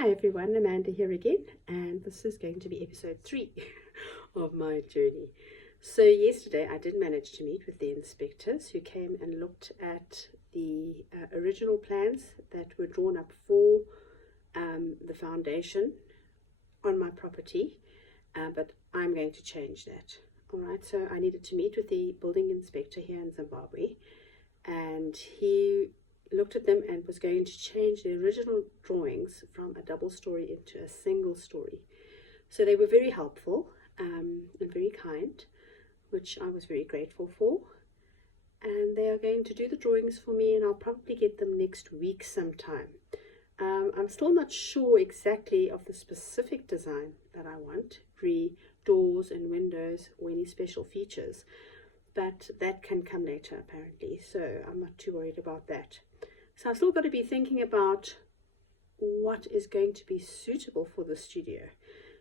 Hi everyone, Amanda here again, and this is going to be episode 3 of my journey. So yesterday I did manage to meet with the inspectors who came and looked at the original plans that were drawn up for the foundation on my property, but I'm going to change that. Alright, so I needed to meet with the building inspector here in Zimbabwe, and he looked at them and was going to change the original drawings from a double story into a single story. So they were very helpful and very kind, which I was very grateful for. And they are going to do the drawings for me, and I'll probably get them next week sometime. I'm still not sure exactly of the specific design that I want, doors and windows or any special features, but that can come later apparently, so I'm not too worried about that. So I've still got to be thinking about what is going to be suitable for the studio.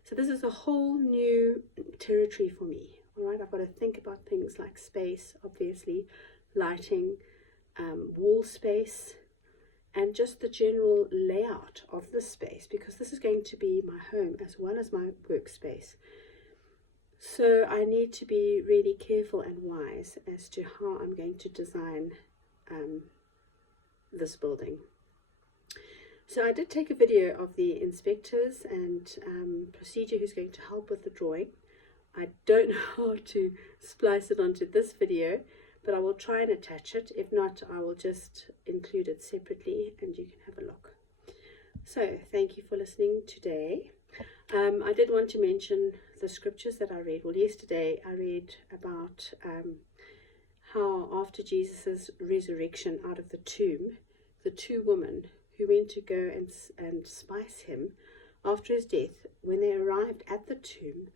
So this is a whole new territory for me. All right, I've got to think about things like space, obviously, lighting, wall space, and just the general layout of the space, because this is going to be my home as well as my workspace. So I need to be really careful and wise as to how I'm going to design this building. So I did take a video of the inspectors and procedure who's going to help with the drawing. I don't know how to splice it onto this video, but I will try and attach it. If not, I will just include it separately and you can have a look. So thank you for listening today. I did want to mention the scriptures that I read. Well, yesterday I read about how after Jesus' resurrection out of the tomb, the two women who went to go and spice him after his death, when they arrived at the tomb,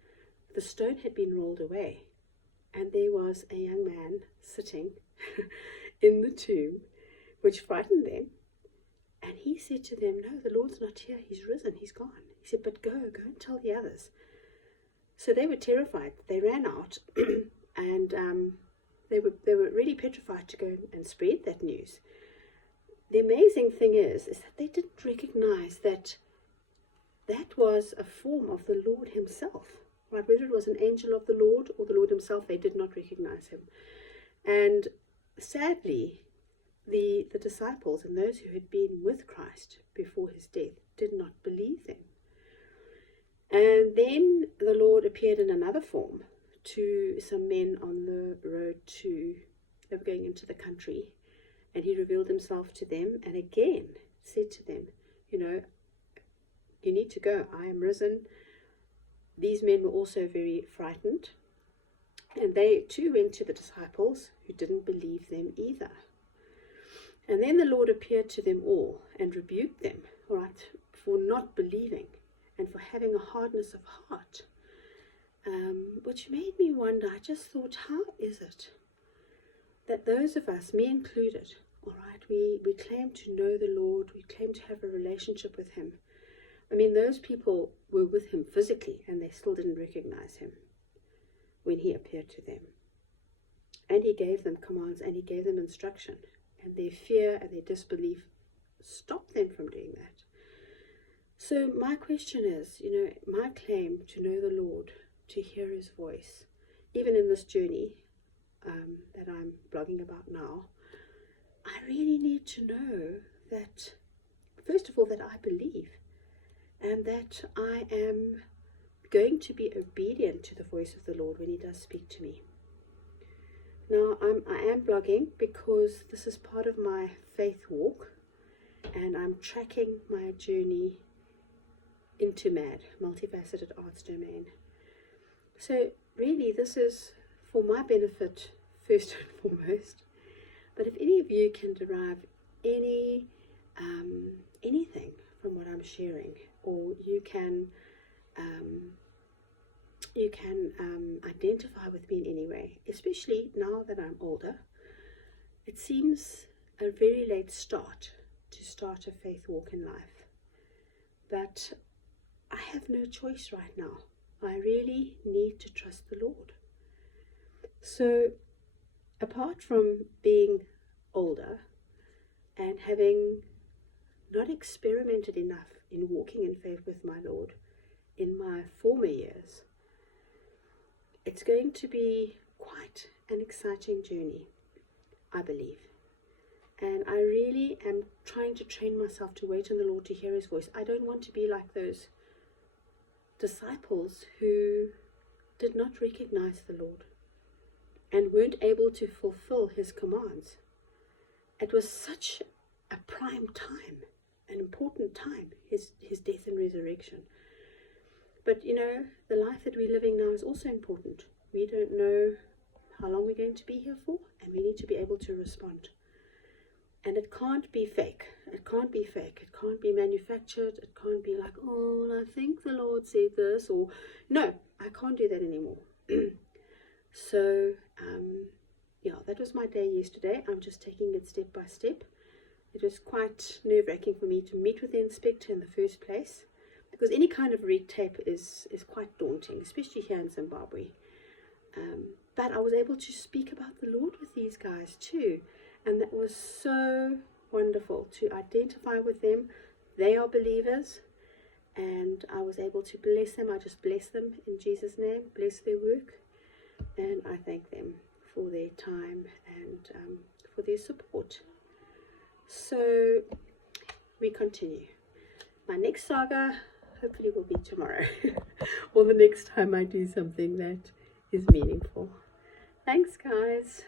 the stone had been rolled away, and there was a young man sitting in the tomb, which frightened them. And he said to them, "No, the Lord's not here, he's risen, he's gone." He said, "But go and tell the others." So they were terrified. They ran out and they were really petrified to go and spread that news. The amazing thing is that they didn't recognize that that was a form of the Lord himself. Right? Whether it was an angel of the Lord or the Lord himself, they did not recognize him. And sadly, the disciples and those who had been with Christ before his death did not believe them. And then the Lord appeared in another form to some men on the road they were going into the country, and he revealed himself to them and again said to them, you need to go, I am risen. These men were also very frightened, and they too went to the disciples who didn't believe them either. And then the Lord appeared to them all and rebuked them, all right, for not believing and for having a hardness of heart, which made me wonder. I just thought, how is it that those of us, me included, all right, we claim to know the Lord, we claim to have a relationship with him. I mean, those people were with him physically and they still didn't recognize him when he appeared to them. And he gave them commands and he gave them instruction, and their fear and their disbelief stopped them from doing that. So my question is, my claim to know the Lord, to hear his voice, even in this journey that I'm blogging about now, I really need to know that, first of all, that I believe and that I am going to be obedient to the voice of the Lord when he does speak to me. Now, I am blogging because this is part of my faith walk, and I'm tracking my journey into MAD, Multifaceted Arts Domain. So really this is for my benefit first and foremost, but if any of you can derive anything from what I'm sharing, or you can identify with me in any way, especially now that I'm older, it seems a very late start to start a faith walk in life, but I have no choice right now. I really need to trust the Lord. So apart from being older and having not experimented enough in walking, walking in faith with my Lord in my former years, it's going to be quite an exciting journey, I believe. And I really am trying to train myself to wait on the Lord, to hear his voice. I don't want to be like those disciples who did not recognize the Lord and weren't able to fulfill his commands. It was such a prime time, an important time, his death and resurrection. But you know, the life that we're living now is also important. We don't know how long we're going to be here for, and we need to be able to respond. And it can't be fake. It can't be fake. It can't be manufactured. It can't be like, oh, I think the Lord said this, or no, I can't do that anymore. So, yeah, that was my day yesterday. I'm just taking it step by step. It was quite nerve-wracking for me to meet with the inspector in the first place, because any kind of red tape is quite daunting, especially here in Zimbabwe. But I was able to speak about the Lord with these guys too, and that was so wonderful to identify with them. They are believers, and I was able to bless them. I just bless them in Jesus' name, bless their work, and I thank them for their time and for their support. So we continue. My next saga hopefully will be tomorrow or the next time I do something that is meaningful. Thanks, guys.